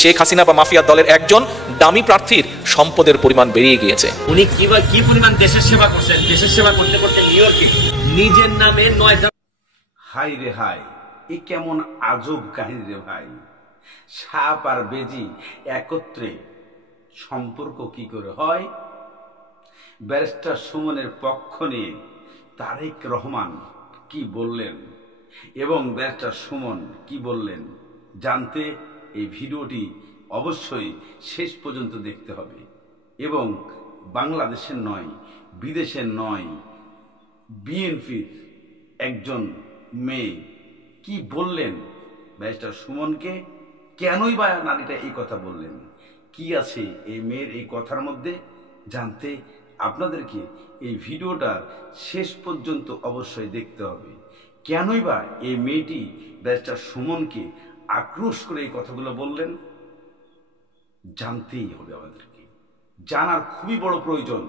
শেখ হাসিনা বা মাফিয়া দলের একজন দামি প্রার্থীর সম্পদের পরিমাণ বেরিয়ে গিয়েছে। উনি কি পরিমাণ দেশের সেবা করছেন, দেশের সেবা করতে করতে নিউ ইয়র্কে নিজের নামে 9টা। হাই রে হাই, এ কেমন আজব কাহিনী রে ভাই। সাপ আর বেজি একত্রে সম্পর্ক কি করে হয়? ব্যারিস্টার সুমনের পক্ষ নিয়ে তারেক রহমান কি বললেন এবং ব্যারিস্টার সুমন কি বললেন জানতে এই ভিডিওটি অবশ্যই শেষ পর্যন্ত দেখতে হবে। এবং বাংলাদেশের নয়, বিদেশের নয়, বিএনপির একজন মেয়ে কি বললেন ব্যারিস্টার সুমনকে, কেনই বা নারীটা এই কথা বললেন, কি আছে এই মেয়ের এই কথার মধ্যে, জানতে আপনাদেরকে এই ভিডিওটা শেষ পর্যন্ত অবশ্যই দেখতে হবে। কেনই বা এই মেয়েটি ব্যারিস্টার সুমনকে আক্রোশ করে এই কথাগুলো বললেন, জানতেই হবে আমাদেরকে, জানার খুবই বড় প্রয়োজন।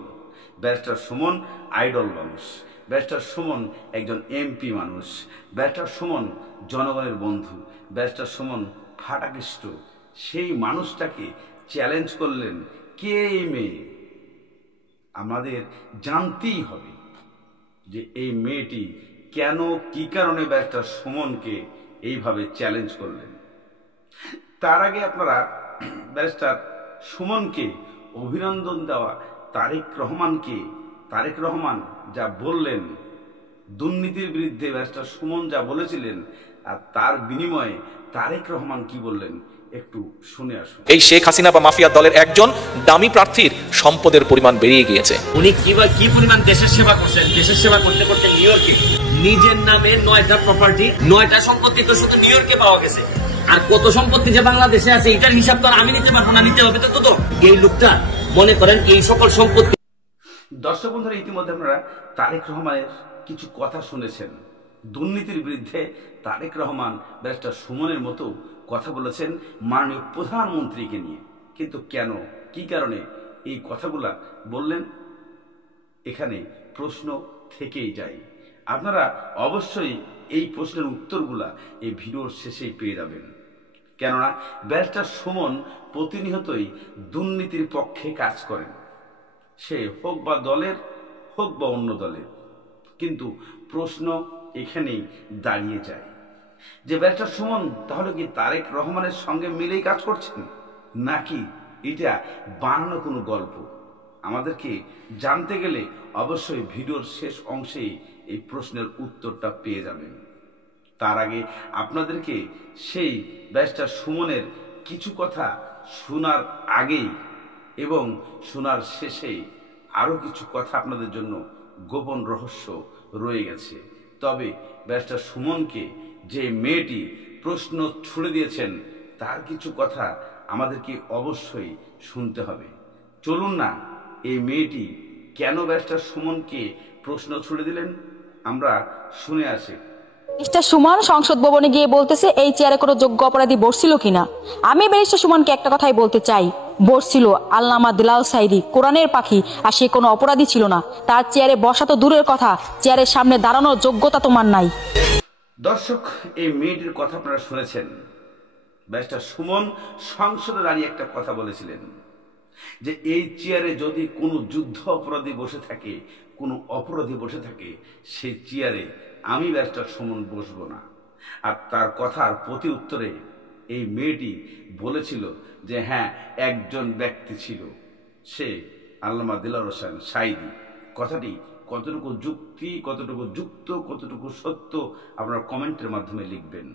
ব্যারিস্টার সুমন আইডল মানুষ, ব্যারিস্টার সুমন একজন এমপি মানুষ, ব্যারিস্টার সুমন জনগণের বন্ধু, ব্যারিস্টার সুমন ফাটাকৃষ্ট। সেই মানুষটাকে চ্যালেঞ্জ করলেন কে এই মেয়ে? আমাদের জানতেই হবে যে এই মেয়েটি কেন, কি কারণে ব্যারিস্টার সুমনকে এইভাবে চ্যালেঞ্জ করলেন। তার আগে আপনারা ব্যারিস্টার সুমনকে অভিনন্দন দেওয়া তারেক রহমান যা বললেন, দুর্নীতির বিরুদ্ধে ব্যারিস্টার সুমন যা বলেছিলেন, আর তার বিনিময়ে তারেক রহমান কি বললেন একটু শুনে আসুন। এই শেখ হাসিনা বা মাফিয়া দলের একজন দামি প্রার্থীর সম্পদের পরিমাণ বেরিয়ে গিয়েছে। উনি কি পরিমাণ দেশের সেবা করছেন, দেশের সেবা করতে করতে নিউ ইয়র্কে নিজের নামে 9টা প্রপার্টি, 9টা সম্পত্তি তো শুধু নিউ ইয়র্কে পাওয়া গেছে। আর কত সম্পত্তি যে বাংলাদেশে আছে এটার হিসাব তো আর আমি নিতে পারবো না, নিতে হবে তো কত। এই লোকটা মনে করেন এই সকল সম্পত্তি। দর্শক বন্ধুরা, ইতিমধ্যে আপনারা তারেক রহমানের কিছু কথা শুনেছেন। দুর্নীতির বিরুদ্ধে তারেক রহমান ব্যারিস্টার সুমনের মতো কথা বলেছেন মাননীয় প্রধানমন্ত্রীকে নিয়ে। কিন্তু কেন, কি কারণে এই কথাগুলা বললেন, এখানে প্রশ্ন থেকেই যায়। আপনারা অবশ্যই এই প্রশ্নের উত্তরগুলা এই ভিডিওর শেষেই পেয়ে যাবেন। কেননা ব্যারিস্টার সুমন প্রতিনিয়তই দুর্নীতির পক্ষে কাজ করেন, সে হোক বা দলের, হোক বা অন্য দলের। কিন্তু প্রশ্ন এখানেই দাঁড়িয়ে যায় যে ব্যারিস্টার সুমন তাহলে কি তারেক রহমানের সঙ্গে মিলেই কাজ করছেন, নাকি এটা বানানো কোনো গল্প? আমাদেরকে জানতে গেলে অবশ্যই ভিডিওর শেষ অংশেই এই প্রশ্নের উত্তরটা পেয়ে যাবেন। তার আগে আপনাদেরকে সেই ব্যারিস্টার সুমনের কিছু কথা শোনার আগেই এবং শোনার শেষেই আরও কিছু কথা আপনাদের জন্য গোপন রহস্য রয়ে গেছে। তবে ব্যারিস্টার সুমনকে যে মেয়েটি প্রশ্ন ছুড়ে দিয়েছেন তার কিছু কথা আমাদেরকে অবশ্যই শুনতে হবে। চলুন না, এই মেয়েটি কেন ব্যারিস্টার সুমনকে প্রশ্ন ছুড়ে দিলেন আমরা শুনে আসি। ব্যারিস্টার সুমন সংসদ ভবনে গিয়ে বলতেছে এই চেয়ারে কোনো যোগ্য অপরাধী বসছিল কিনা। আমি ব্যারিস্টার সুমনকে একটা কথাই বলতে চাই, বসছিল আল্লামা দিলাল সাইদি, কোরআনের পাখি, আর সে কোনো অপরাধী ছিল না। তার চেয়ারে বসা তো দূরের কথা, চেয়ারের সামনে দাঁড়ানোর যোগ্যতা তোমার নাই। দর্শক, এই মেয়েটির কথা আপনারা শুনেছেন। ব্যারিস্টার সুমন সংসদে দাঁড়িয়ে একটা কথা বলেছিলেন যে এই চেয়ারে যদি কোনো যুদ্ধ অপরাধী বসে থাকে, কোনো অপরাধী বসে থাকে, সেই চেয়ারে আমি ব্যারিস্টার সুমন বসবো না। আর তার কথার প্রতি উত্তরে এই মেয়েটি বলেছিল যে হ্যাঁ, একজন ব্যক্তি ছিল, সে আল্লামা দিলার হোসেন সাইদি। কথাটি কতটুকু যুক্তি, কতটুকু যুক্ত, কতটুকু সত্য আপনারা কমেন্টের মাধ্যমে লিখবেন।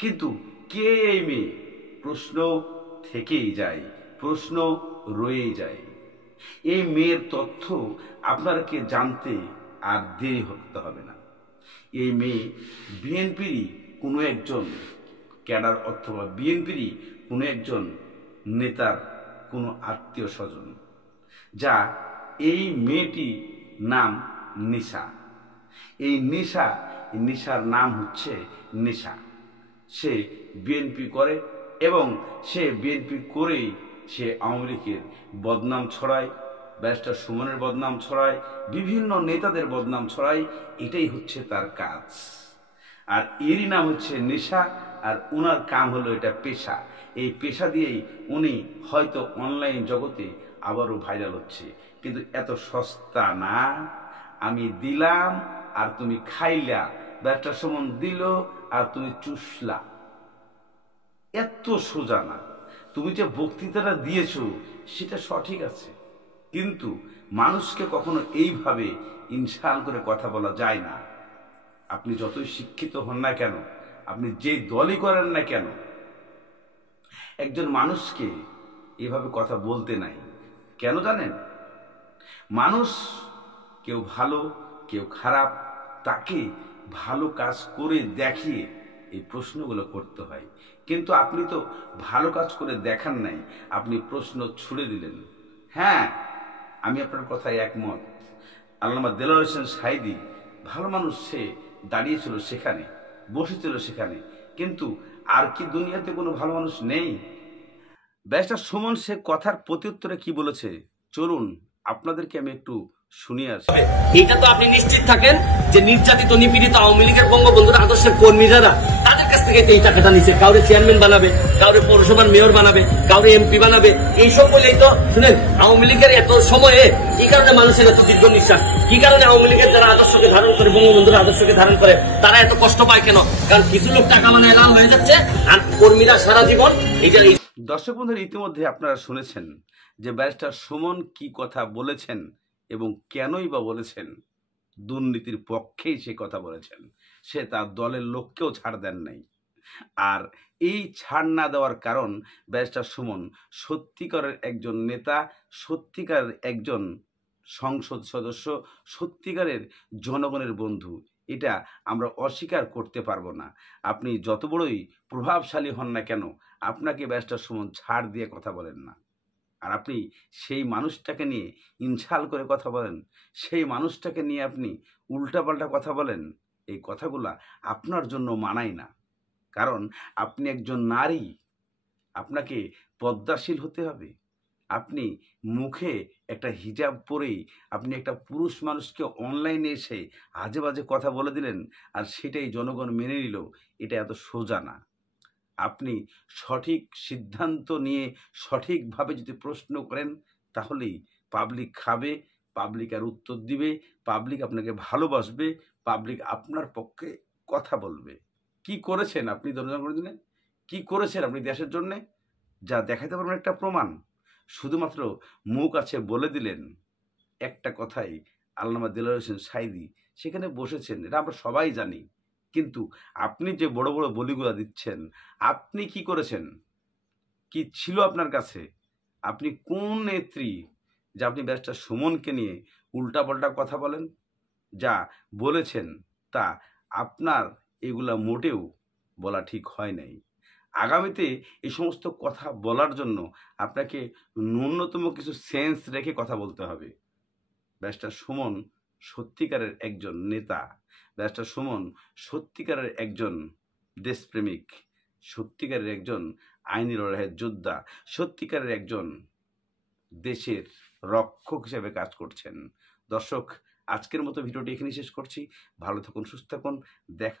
কিন্তু কে এই মেয়ে? প্রশ্ন থেকেই যায়, প্রশ্ন রয়েই যায়। এই মেয়ের তথ্য আপনাদেরকে জানতে আর দেরি করতে হবে না। এই মেয়ে বিএনপিরই কোনো একজন ক্যাডার অথবা বিএনপিরই কোনো একজন নেতার কোনো আত্মীয় স্বজন, যা এই মেয়েটি নাম নিশা। এই নিশার নাম হচ্ছে নিশা। সে বিএনপি করে এবং সে বিএনপি করেই সে আওয়ামী লীগের বদনাম ছড়ায়, ব্যারিস্টার সুমনের বদনাম ছড়ায়, বিভিন্ন নেতাদের বদনাম ছড়ায়। এটাই হচ্ছে তার কাজ। আর এরই নাম হচ্ছে নেশা, আর ওনার কাম হলো এটা পেশা। এই পেশা দিয়েই উনি হয়তো অনলাইন জগতে আবারও ভাইরাল হচ্ছে। কিন্তু এত সস্তা না, আমি দিলাম আর তুমি খাইলা, ব্যারিস্টার সুমন দিল আর তুমি চুষলা, এত সোজা না। তুমি যে বক্তৃতাটা দিয়েছো সেটা সঠিক আছে, কিন্তু মানুষকে কখনো এইভাবে ইনসাল্ট করে কথা বলা যায় না। আপনি যতই শিক্ষিত হন না কেন, আপনি যে দলই করেন না কেন, একজন মানুষকে এভাবে কথা বলতে নাই। কেন জানেন? মানুষ কেউ ভালো কেউ খারাপ, তাকে ভালো কাজ করে দেখিয়ে এই প্রশ্নগুলো করতে হয়। কিন্তু আপনি তো ভালো কাজ করে দেখান নাই, আপনি প্রশ্ন ছুড়ে দিলেন। হ্যাঁ, আমি আপনার কথায় একমত। আল্লামা দেলোয়ার হোসেন সাঈদী ভালো মানুষ, সে দাঁড়িয়েছিল সেখানে, বসেছিল সেখানে, কিন্তু আর কি দুনিয়াতে কোনো ভালো মানুষ নেই? ব্যারিস্টার সুমন সে কথার প্রত্যুত্তরে কি বলেছে চলুন আপনাদেরকে আমি একটু শুনিয়ে আসি। এটা তো আপনি নিশ্চিত থাকেন যে নির্যাতিত নিপীড়িত আওয়ামী লীগের বঙ্গবন্ধুর আদর্শের কর্মী যারা, তাদের কাছ থেকে এই টাকাটা নিচ্ছে। কাউরে চেয়ারম্যান বানাবে, কাউরে পৌরসভার মেয়র বানাবে, কাউরে এমপি বানাবে। এইসব বলেই তো শুনেন আওয়ামী লীগের এত সময়ে কি কারণে মানুষের এত দীর্ঘ নিঃশ্বাস, কি কারণে আওয়ামী লীগের যারা আদর্শকে ধারণ করে, বঙ্গবন্ধুর আদর্শকে ধারণ করে, তারা এত কষ্ট পায় কেন? কারণ কিছু লোক টাকা মানে লাল হয়ে যাচ্ছে, আর কর্মীরা সারা জীবন এই যে। দর্শক বন্ধুরা, ইতিমধ্যে আপনারা শুনেছেন যে ব্যারিস্টার সুমন কি কথা বলেছেন এবং কেনই বা বলেছেন। দুর্নীতির পক্ষেই সে কথা বলেছেন, সে তার দলের লোককেও ছাড় দেন নাই। আর এই ছাড় না দেওয়ার কারণ, ব্যারিস্টার সুমন সত্যিকারের একজন নেতা, সত্যিকারের একজন সংসদ সদস্য, সত্যিকারের জনগণের বন্ধু। এটা আমরা অস্বীকার করতে পারবো না। আপনি যত বড়ই প্রভাবশালী হন না কেন, আপনাকে ব্যারিস্টার সুমন ছাড় দিয়ে কথা বলেন না। আর আপনি সেই মানুষটাকে নিয়ে ইনসাল্ট করে কথা বলেন, সেই মানুষটাকে নিয়ে আপনি উল্টাপাল্টা কথা বলেন। এই কথাগুলা আপনার জন্য মানায় না। কারণ আপনি একজন নারী, আপনাকে পদ্মাশীল হতে হবে। আপনি মুখে একটা হিজাব পরেই আপনি একটা পুরুষ মানুষকে অনলাইনে এসে আজে বাজে কথা বলে দিলেন, আর সেটাই জনগণ মেনে নিল। এটা এত সোজা না। আপনি সঠিক সিদ্ধান্ত নিয়ে সঠিকভাবে যদি প্রশ্ন করেন, তাহলেই পাবলিক খাবে, পাবলিক আর উত্তর দিবে, পাবলিক আপনাকে ভালোবাসবে, পাবলিক আপনার পক্ষে কথা বলবে। কি করেছেন আপনি জনগণের জন্য? কি করেছেন আপনি দেশের জন্যে? যা দেখাতে পারবেন একটা প্রমাণ। শুধুমাত্র মুখ আছে বলে দিলেন। একটা কথাই, আল্লামা দেলোয়ার হোসেন সাঈদী সেখানে বসেছেন, এটা আমরা সবাই জানি। কিন্তু আপনি যে বড় বড় বলিগুলা দিচ্ছেন, আপনি কি করেছেন? কি ছিল আপনার কাছে? আপনি কোন নেত্রী যে আপনি ব্যারিস্টার সুমনকে নিয়ে উল্টাপাল্টা কথা বলেন? যা বলেছেন তা আপনার এগুলা মোটেও বলা ঠিক হয় নাই। আগামীতে এই সমস্ত কথা বলার জন্য আপনাকে ন্যূনতম কিছু সেন্স রেখে কথা বলতে হবে। ব্যারিস্টার সুমন সত্যিকারের একজন নেতা, ব্যারিস্টার সুমন সত্যিকারের একজন দেশপ্রেমিক, সত্যিকারের একজন আইনি লড়াইয়ের যোদ্ধা, সত্যিকারের একজন দেশের রক্ষক হিসেবে কাজ করছেন। দর্শক, আজকের মতো ভিডিওটি এখানেই শেষ করছি। ভালো থাকুন, সুস্থ থাকুন, দেখা